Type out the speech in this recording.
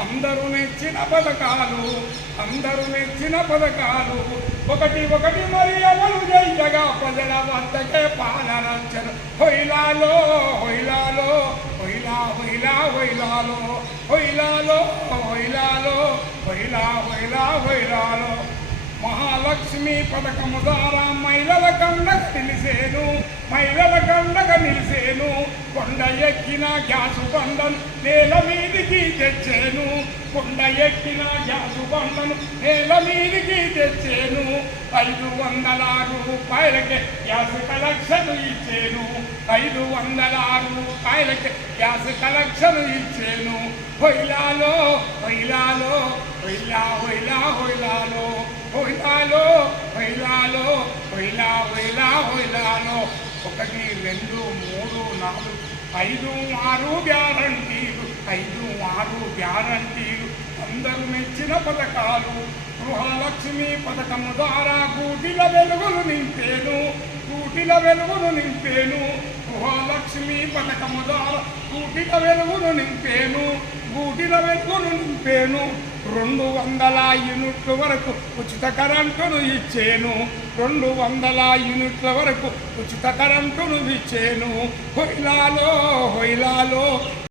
అందరూ నెచ్చిన పథకాలు, అందరూ నెచ్చిన పథకాలు, ఒకటి ఒకటి మరి అమలు చేయగా ప్రజల వద్దకే పాలనచ్చను. హొయిలాలో హొయిలాలో హొయిలా హొయిలా హొయిలాలో హొయిలాలో హొయిలాలో హొయిలా హొయిలా హొయిలాలో. మహాలక్ష్మి పథకము ద్వారా మహిళల కండగ నిలిసేను, మహిళల కండగ నిలిసేను. కొండ ఎక్కిన గ్యాసు బండను నేల మీదికి తెచ్చేను, కొండ ఎక్కిన గ్యాసు బండను నేల మీదికి తెచ్చేను. 500 రూపాయలకే గ్యాస్ కలెక్షన్ ఇచ్చేను, 500 రూపాయలకే గ్యాస్ కలెక్షన్ ఇచ్చేను. హొయిలాలో హొయిలాలో హొయిలా హొయిలా హొయిలాలో హొయిలాలో హొయిలాలో హొయిలా హొయిలా హొయిలాలో. 1 2 3 4 5 6 గ్యారంటీలు, 5 6 గ్యారంటీలు. అందరూ మెచ్చిన పథకాలు. గృహలక్ష్మి పథకము ద్వారా కూటిల వెలుగులు నింపేను, కూటిల వెలుగులు నింపేను. గృహలక్ష్మి పథకము ద్వారా కూటిల వెలుగులు నింపేను, కూటిల వెలుగులు నింపేను. 200 యూనిట్ల వరకు ఉచిత కరెంటును ఇచ్చేను, 200 యూనిట్ల వరకు ఉచిత కరెంటును ఇచ్చేను. హొయిలాలో హొయిలాలో